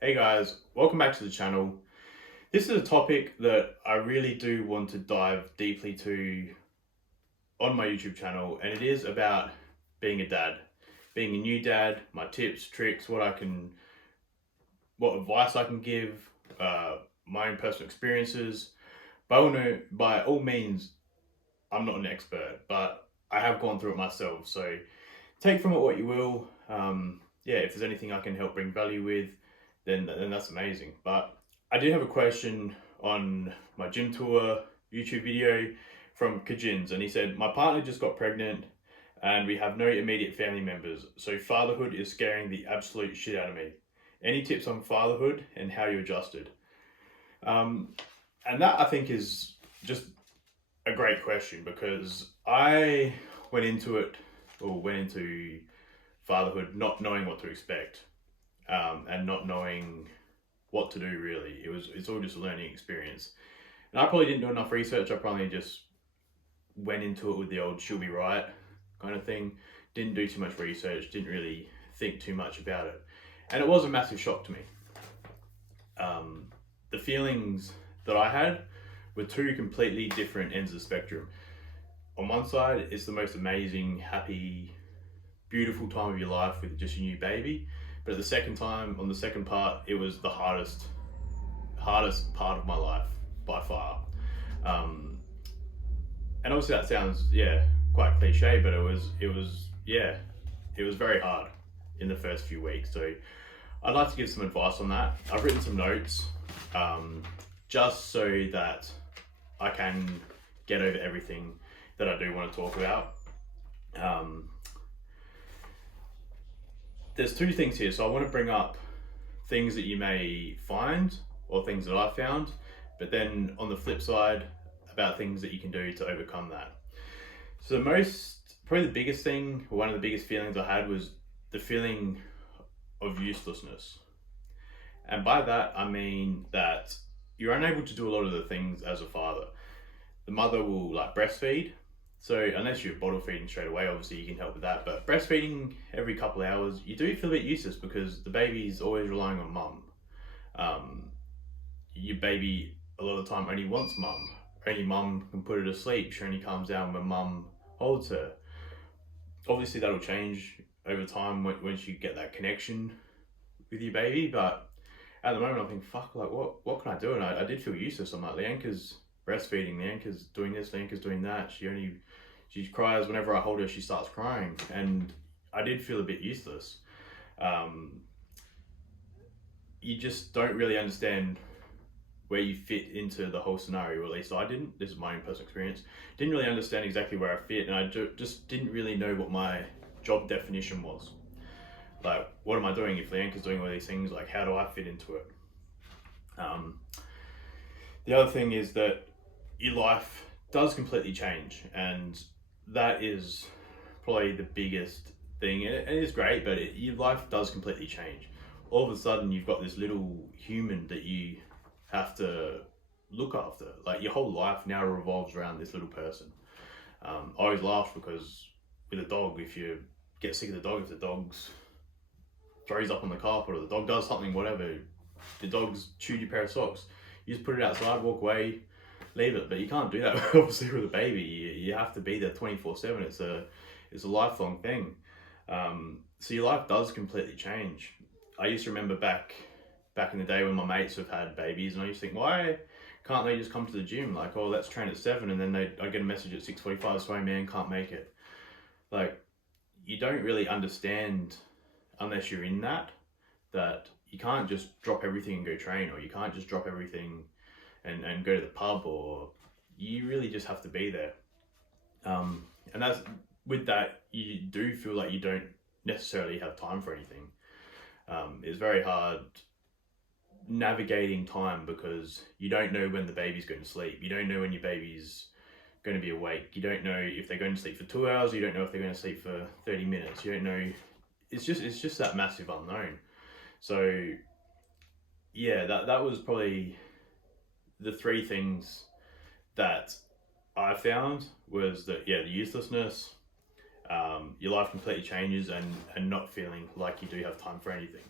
Hey guys, welcome back to the channel. This is a topic that I really do want to dive deeply to on my YouTube channel, and it is about being a dad, being a new dad, my tips, tricks, what advice I can give, my own personal experiences. By all means, I'm not an expert, but I have gone through it myself. So take from it what you will. Yeah, if there's anything I can help bring value with, then that's amazing. But I did have a question on my gym tour YouTube video from Kajins, and he said, my partner just got pregnant and we have no immediate family members, so fatherhood is scaring the absolute shit out of me. Any tips on fatherhood and how you adjusted? Um, and that I think is just a great question because I went into it or went into fatherhood not knowing what to expect, and not knowing what to do really. It's all just a learning experience. And I probably didn't do enough research. I probably just went into it with the old she'll be right kind of thing. Didn't do too much research, didn't really think too much about it. And it was a massive shock to me. The feelings that I had were two completely different ends of the spectrum. On one side, it's the most amazing, happy, beautiful time of your life with just a new baby. But at the second time, on the second part, it was the hardest part of my life by far. Um, and obviously that sounds, quite cliche, but it was very hard in the first few weeks. So I'd like to give some advice on that. I've written some notes, just so that I can get over everything that I do want to talk about. Um, there's two things here. So I want to bring up things that you may find or things that I found, but then on the flip side, about things that you can do to overcome that. So probably the biggest thing, or one of the biggest feelings I had was the feeling of uselessness. And by that, I mean that you're unable to do a lot of the things as a father. The mother will like breastfeed. So unless you're bottle feeding straight away, obviously you can help with that. But breastfeeding every couple of hours, you do feel a bit useless because the baby's always relying on mum. Your baby a lot of the time only wants mum. Only mum can put her to sleep. She only calms down when mum holds her. Obviously that'll change over time once you get that connection with your baby. But at the moment I think, fuck, like what can I do? And I did feel useless. I'm like, Leanka's breastfeeding, Leanka's doing this, Leanka's doing that. She cries whenever I hold her, she starts crying. And I did feel a bit useless. You just don't really understand where you fit into the whole scenario, or at least I didn't. This is my own personal experience. Didn't really understand exactly where I fit, and I just didn't really know what my job definition was. Like, what am I doing if Leanka's doing all these things? Like, how do I fit into it? The other thing is that your life does completely change, and that is probably the biggest thing. And it is great, but your life does completely change. All of a sudden, you've got this little human that you have to look after. Like, your whole life now revolves around this little person. I always laugh because with a dog, if you get sick of the dog, if the dog's throws up on the carpet or the dog does something, whatever, the dog's chewed your pair of socks, you just put it outside, walk away, leave it. But you can't do that obviously with a baby. You have to be there 24/7. It's a lifelong thing. So your life does completely change. I used to remember back in the day when my mates have had babies, and I used to think, why can't they just come to the gym? Like, oh, let's train at 7, and then I get a message at 6:45, sorry man, can't make it. Like, you don't really understand unless you're in that you can't just drop everything and go train, or you can't just drop everything and go to the pub, or you really just have to be there. And that's with that, you do feel like you don't necessarily have time for anything. It's very hard navigating time because you don't know when the baby's going to sleep. You don't know when your baby's going to be awake. You don't know if they're going to sleep for 2 hours. You don't know if they're going to sleep for 30 minutes. You don't know. It's just that massive unknown. So yeah, that was probably the three things that I found was that, the uselessness, your life completely changes, and not feeling like you do have time for anything.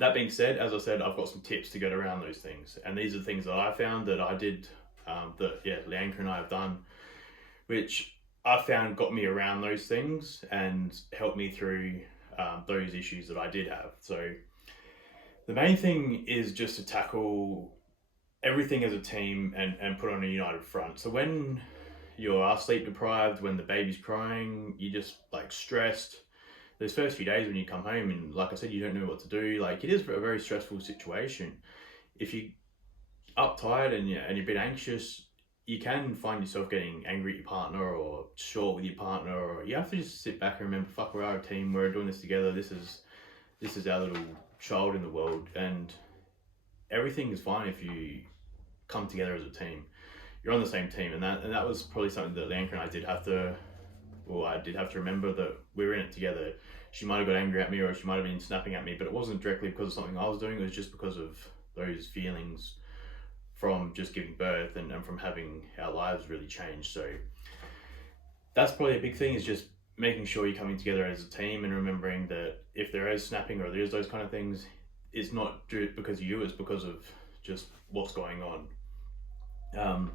That being said, as I said, I've got some tips to get around those things, and these are things that I found that I did, Leanka and I have done, which I found got me around those things and helped me through those issues that I did have. So the main thing is just to tackle everything as a team and put on a united front. So when you are sleep deprived, when the baby's crying, you just like stressed. Those first few days when you come home and like I said, you don't know what to do. Like it is a very stressful situation. If you're uptight and you're a bit anxious, you can find yourself getting angry at your partner or short with your partner, or you have to just sit back and remember, fuck, we're a team, we're doing this together. This is our little child in the world, and everything is fine if you come together as a team. You're on the same team, and that was probably something that Leanka and I did have to remember, that we were in it together. She might have got angry at me or she might have been snapping at me, but it wasn't directly because of something I was doing. It was just because of those feelings from just giving birth and from having our lives really change. So that's probably a big thing, is just making sure you're coming together as a team and remembering that if there is snapping or there's those kind of things, it's not because of you, it's because of just what's going on.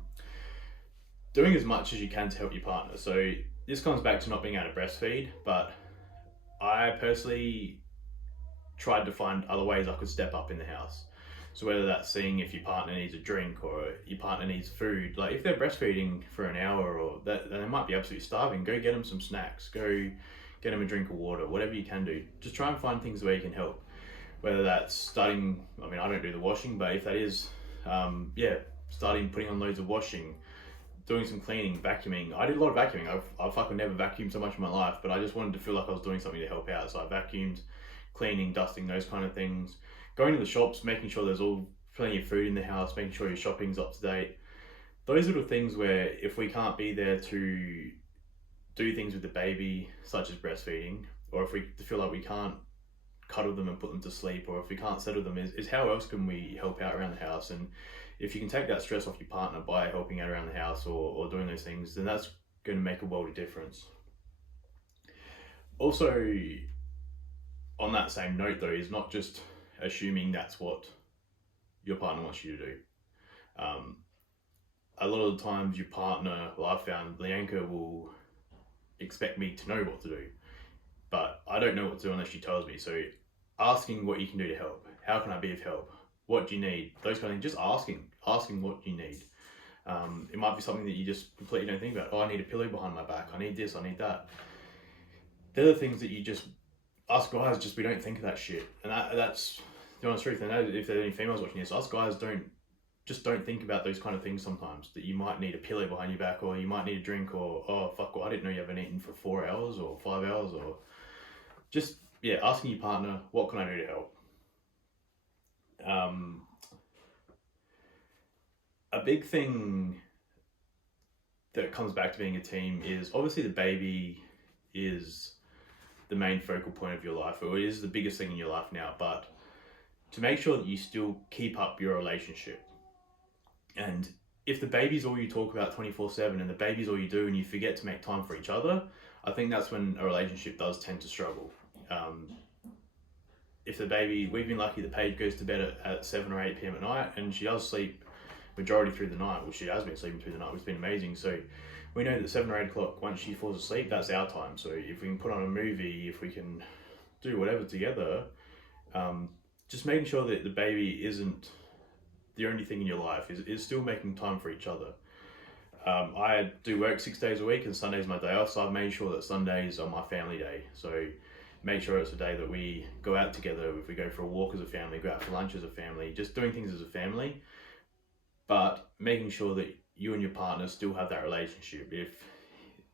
Doing as much as you can to help your partner. So this comes back to not being able to breastfeed, but I personally tried to find other ways I could step up in the house. So whether that's seeing if your partner needs a drink or your partner needs food, like if they're breastfeeding for an hour or that, they might be absolutely starving, go get them some snacks, go get them a drink of water, whatever you can do. Just try and find things where you can help. Whether that's starting, I mean, I don't do the washing, but if that is, starting putting on loads of washing, doing some cleaning, vacuuming. I did a lot of vacuuming. I've fucking never vacuumed so much in my life, but I just wanted to feel like I was doing something to help out. So I vacuumed, cleaning, dusting, those kind of things. Going to the shops, making sure there's all plenty of food in the house, making sure your shopping's up to date. Those little things where if we can't be there to do things with the baby, such as breastfeeding, or if we feel like we can't cuddle them and put them to sleep, or if we can't settle them, is how else can we help out around the house? And if you can take that stress off your partner by helping out around the house or doing those things, then that's going to make a world of difference. Also, on that same note though, is not just assuming that's what your partner wants you to do. A lot of the times your partner, well, I've found Leanka will expect me to know what to do, but I don't know what to do unless she tells me. So asking what you can do to help. How can I be of help? What do you need? Those kind of things. Just asking what you need. It might be something that you just completely don't think about. Oh, I need a pillow behind my back. I need this, I need that. They're the things that you just, us guys, we don't think of that shit. And that's the honest truth. I know if there are any females watching this, us guys don't think about those kind of things sometimes, that you might need a pillow behind your back, or you might need a drink, or, oh, fuck, well, I didn't know you haven't eaten for 4 hours or 5 hours, or just, asking your partner, what can I do to help? A big thing that comes back to being a team is obviously the baby is the main focal point of your life, or it is the biggest thing in your life now, but to make sure that you still keep up your relationship. And if the baby's all you talk about 24/7 and the baby's all you do and you forget to make time for each other, I think that's when a relationship does tend to struggle. If the baby, we've been lucky that Paige goes to bed at 7 or 8 p.m. at night, and she does sleep majority through the night. Well, she has been sleeping through the night, which has been amazing. So we know that 7 or 8 o'clock, once she falls asleep, that's our time. So if we can put on a movie, if we can do whatever together, just making sure that the baby isn't the only thing in your life, is still making time for each other. I do work 6 days a week and Sunday's my day off, so I've made sure that Sundays are my family day. So make sure it's a day that we go out together, if we go for a walk as a family, go out for lunch as a family, just doing things as a family, but making sure that you and your partner still have that relationship. If,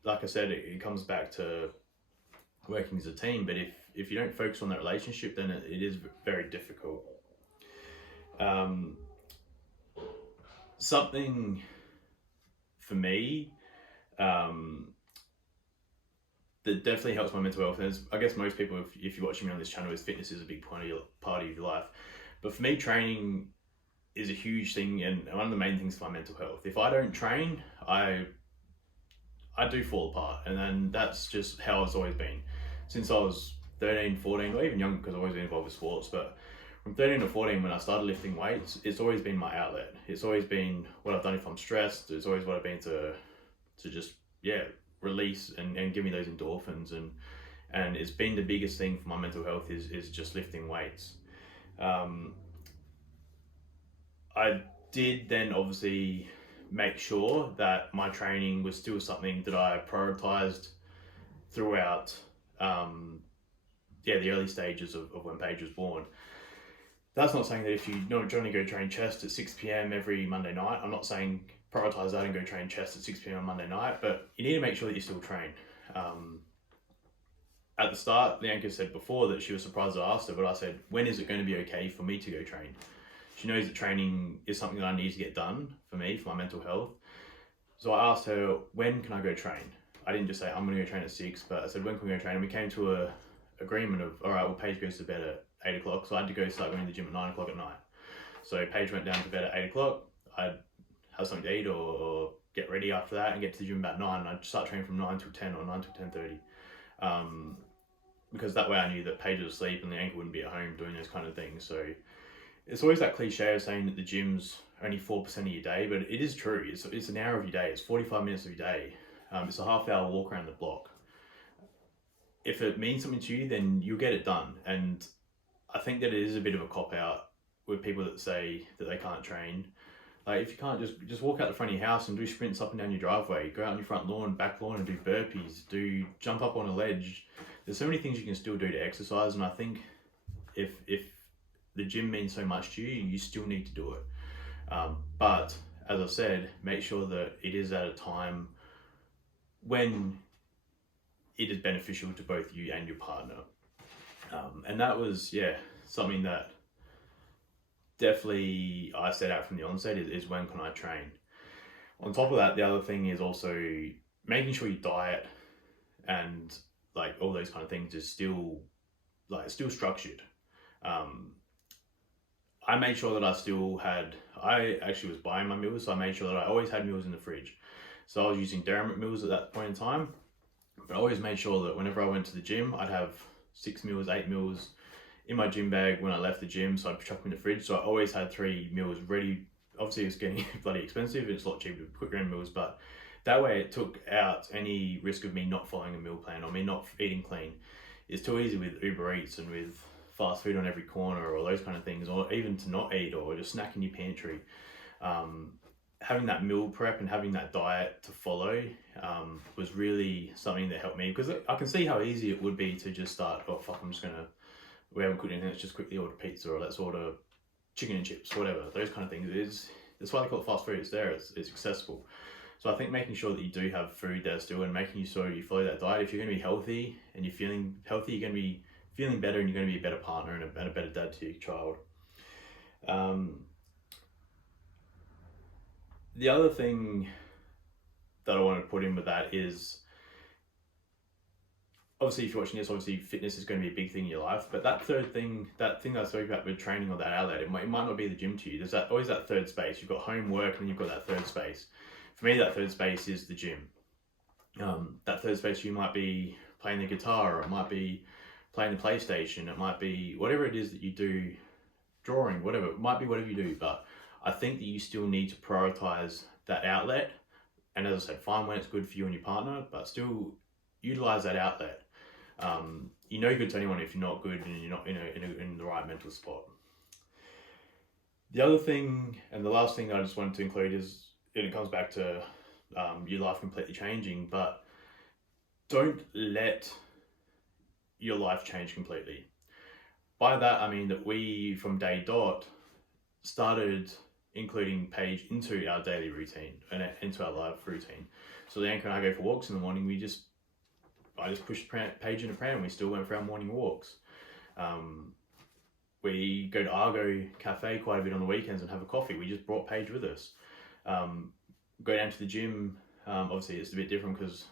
like I said, it comes back to working as a team, but if you don't focus on that relationship, then it is very difficult. Something for me that definitely helps my mental health, and I guess most people, if you're watching me on this channel, is fitness is a big part of your life. But for me, training is a huge thing, and one of the main things for my mental health. If I don't train, I do fall apart, and then that's just how it's always been. Since I was 13, 14, or even younger, because I've always been involved with sports, but from 13 to 14, when I started lifting weights, it's always been my outlet. It's always been what I've done if I'm stressed. It's always what I've been to just, release and give me those endorphins. And it's been the biggest thing for my mental health is just lifting weights. I did then obviously make sure that my training was still something that I prioritized throughout the early stages of when Paige was born. That's not saying that if you don't want to go train chest at 6 p.m. every Monday night, I'm not saying prioritize that and go train chest at 6 p.m. on Monday night, but you need to make sure that you still train. At the start, Leanka said before that she was surprised I asked her, but I said, when is it going to be okay for me to go train? She knows that training is something that I need to get done for me, for my mental health. So I asked her, when can I go train? I didn't just say, I'm going to go train at 6, but I said, when can we go train? And we came to a agreement of, all right, well, Paige goes to bed at 8 o'clock, so I had to go start going to the gym at 9 o'clock at night. So Paige went down to bed at 8 o'clock. I'd have something to eat or get ready after that and get to the gym about 9. And I'd start training from 9 till 10 or 9 till 10:30. Because that way I knew that Paige was asleep and the ankle wouldn't be at home doing those kind of things. So it's always that cliche of saying that the gym's only 4% of your day, but it is true. It's an hour of your day. It's 45 minutes of your day. It's a half-hour walk around the block. If it means something to you, then you'll get it done. And I think that it is a bit of a cop-out with people that say that they can't train. Like, if you can't, just walk out the front of your house and do sprints up and down your driveway. Go out on your front lawn, back lawn, and do burpees. Jump up on a ledge. There's so many things you can still do to exercise, and I think if the gym means so much to you, you still need to do it. But as I said, make sure that it is at a time when it is beneficial to both you and your partner. And that was, something that definitely I set out from the onset is when can I train. On top of that, the other thing is also making sure your diet and like all those kind of things is still structured. I made sure that I actually was buying my meals, so I made sure that I always had meals in the fridge. So I was using Dairy meals at that point in time, but I always made sure that whenever I went to the gym, I'd have 6 meals, 8 meals in my gym bag when I left the gym, so I'd chuck them in the fridge. So I always had 3 meals ready. Obviously, it's getting bloody expensive. It's a lot cheaper to quick around meals, but that way it took out any risk of me not following a meal plan or me not eating clean. It's too easy with Uber Eats and with fast food on every corner or those kind of things, or even to not eat or just snack in your pantry. Having that meal prep and having that diet to follow was really something that helped me, because I can see how easy it would be to just start, we haven't cooked anything, let's just quickly order pizza, or let's order chicken and chips, whatever, those kind of things. That's why they call it fast food. It's there, it's accessible. So I think making sure that you do have food there still, and making sure you follow that diet. If you're going to be healthy and you're feeling healthy, you're going to be feeling better, and you're going to be a better partner and a better dad to your child. The other thing that I want to put in with that is, obviously if you're watching this, obviously fitness is going to be a big thing in your life, but that third thing, that thing that I spoke about with training or that outlet, it might not be the gym to you. There's always that third space. You've got home, work, and then you've got that third space. For me, that third space is the gym. That third space, you might be playing the guitar, or it might be playing the PlayStation, it might be whatever it is that you do, drawing, whatever, it might be whatever you do, but I think that you still need to prioritize that outlet. And as I said, find when it's good for you and your partner, but still utilize that outlet. You're no good to anyone if you're not good and you're not in the right mental spot. The other thing, and the last thing I just wanted to include is, and it comes back to your life completely changing, but don't let your life change completely. By that, I mean that we, from day dot, started including Paige into our daily routine and into our life routine. So Leanka and I go for walks in the morning. I just pushed Paige in a pram. We still went for our morning walks. We go to Argo Cafe quite a bit on the weekends and have a coffee. We just brought Paige with us. Go down to the gym. Obviously, it's a bit different because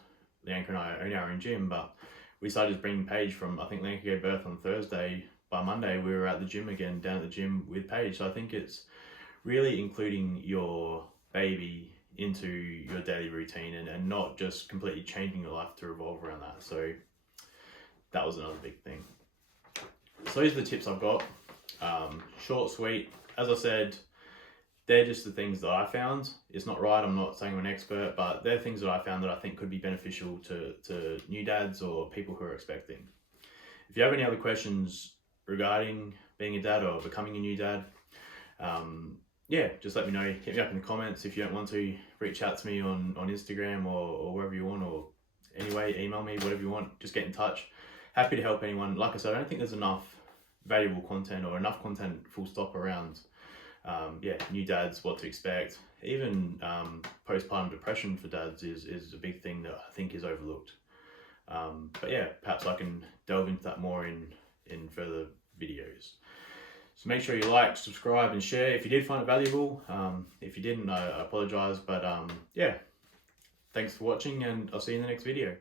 Leanka and I own our own gym, but we started just bringing Paige from, I think Leanka gave birth on Thursday. By Monday, we were at the gym again, down at the gym with Paige. So I think it's really including your baby into your daily routine and not just completely changing your life to revolve around that. So that was another big thing. So these are the tips I've got. Short, sweet. As I said, they're just the things that I found. It's not right, I'm not saying I'm an expert, but they're things that I found that I think could be beneficial to new dads or people who are expecting. If you have any other questions regarding being a dad or becoming a new dad, yeah, just let me know. Hit me up in the comments. If you don't want to, reach out to me on Instagram or wherever you want, or anyway, email me, whatever you want. Just get in touch. Happy to help anyone. Like I said, I don't think there's enough valuable content or enough content full stop around new dads, what to expect. Even postpartum depression for dads is a big thing that I think is overlooked. But yeah, perhaps I can delve into that more in further videos. So make sure you like, subscribe, and share if you did find it valuable. If you didn't, I apologize. But yeah, thanks for watching, and I'll see you in the next video.